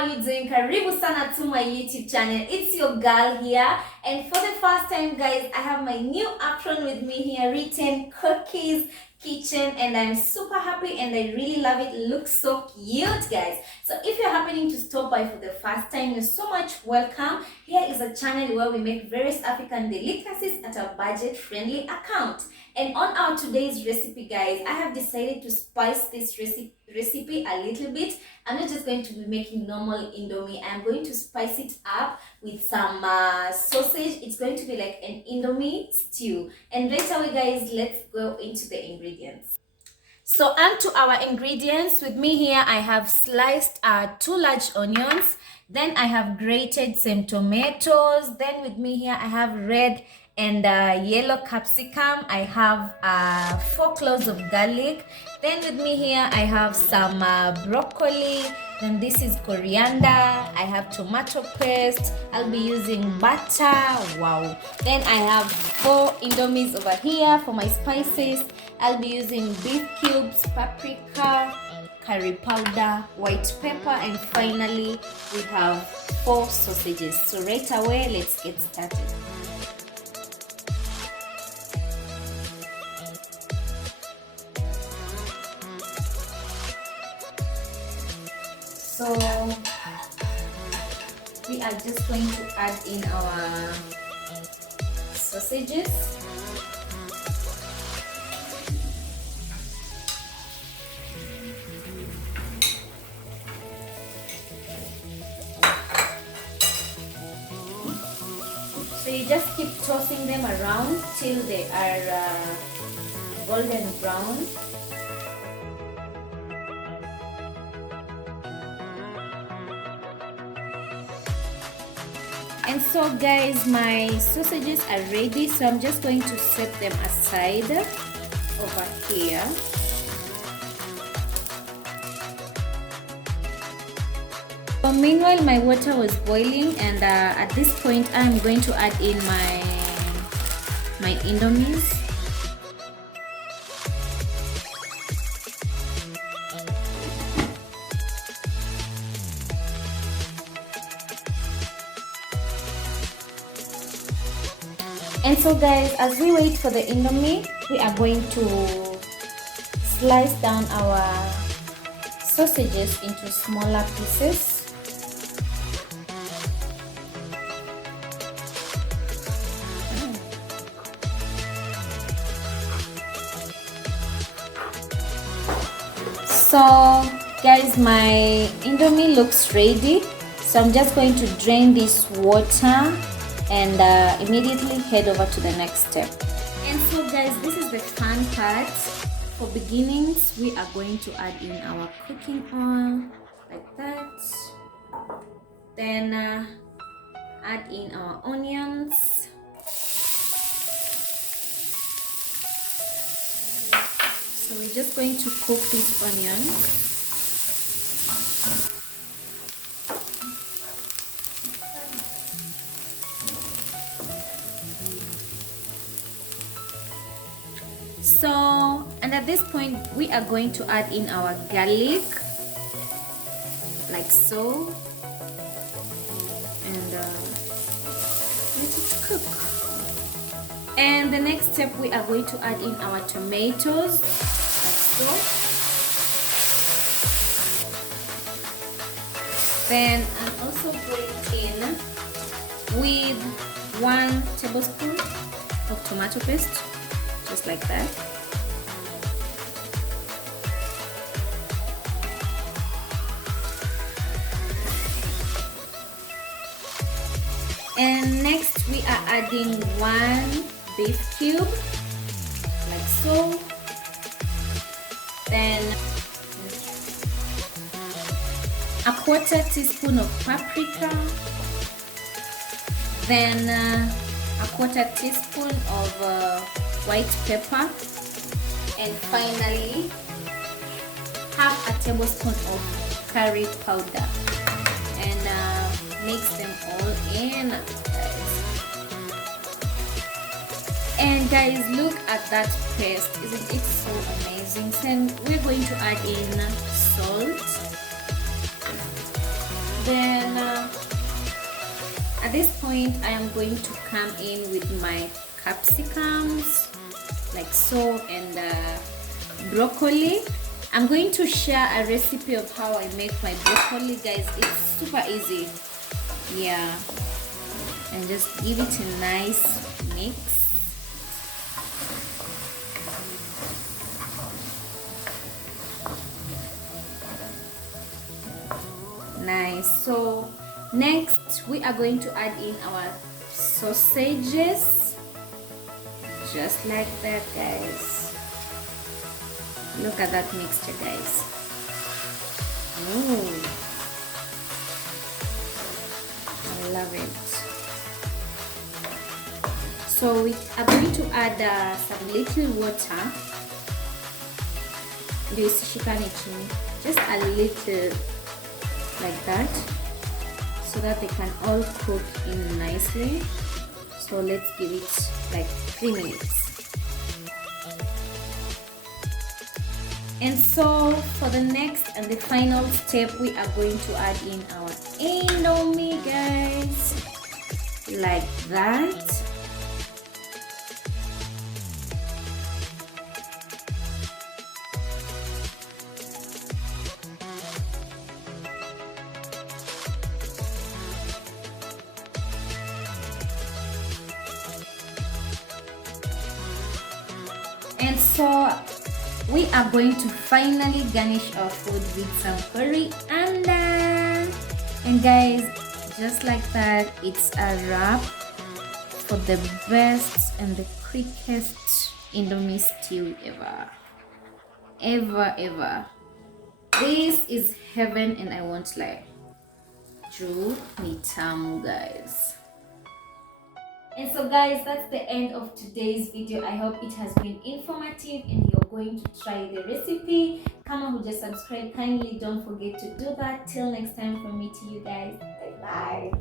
how you doing? Karibu sana to my YouTube channel. It's your girl here, and for the first time guys, I have my new apron with me here written Cookies Kitchen, and I'm super happy and I really love it. It looks so cute guys. So if you're happening to stop by for the first time, you're so much welcome. Here is a channel where we make various African delicacies at a budget friendly account. And on our today's recipe guys, I have decided to spice this recipe a little bit. I'm not just going to be making normal Indomie. I'm going to spice it up with some sausage. It's going to be like an Indomie stew. And right away guys, let's go into the ingredients. So on to our ingredients. With me here, I have sliced 2 large onions. Then I have grated some tomatoes. Then with me here, I have red and yellow capsicum. I have 4 cloves of garlic. Then with me here, I have some broccoli. Then this is coriander. I have tomato paste. I'll be using butter. Wow. Then I have 4 Indomies over here for my spices. I'll be using beef cubes, paprika, curry powder, white pepper, and finally we have 4 sausages. So right away, let's get started. So we are just going to add in our sausages. So you just keep tossing them around till they are golden brown. And so guys, my sausages are ready, so I'm just going to set them aside over here. So meanwhile, my water was boiling, and at this point I'm going to add in my Indomies. And so guys, as we wait for the Indomie, we are going to slice down our sausages into smaller pieces. So guys, my Indomie looks ready. So I'm just going to drain this water and immediately head over to the next step. And so guys, this is the fun part. For beginnings, we are going to add in our cooking oil like that. Then add in our onions. So we're just going to cook this onion. So, and at this point we are going to add in our garlic like so, and let it cook. And the next step, we are going to add in our tomatoes like so. Then I'm also going in with 1 tablespoon of tomato paste, just like that. And next we are adding 1 beef cube like so. Then a 1/4 teaspoon of paprika. Then a 1/4 teaspoon of white pepper, and finally 1/2 tablespoon of curry powder, and mix them all in. And guys, look at that paste. Isn't it so amazing? Then we're going to add in salt. then at this point I am going to come in with my capsicums like so, and broccoli. I'm going to share a recipe of how I make my broccoli, guys. It's super easy. Yeah, and just give it a nice mix. Nice. So next we are going to add in our sausages, just like that, guys. Look at that mixture, guys. Oh, I love it. So we are going to add some little water. Just a little, like that, so that they can all cook in nicely. So let's give it like 3 minutes. And so for the next and the final step, we are going to add in our Indomie, guys, like that. And so we are going to finally garnish our food with some coriander. And guys, just like that, it's a wrap for the best and the quickest Indomie stew ever. This is heaven, and I won't lie. Juu ni tamu, guys. And so guys, that's the end of today's video. I hope it has been informative and you're going to try the recipe. Kama huja subscribe, kindly don't forget to do that. Till next time, from me to you guys, bye bye.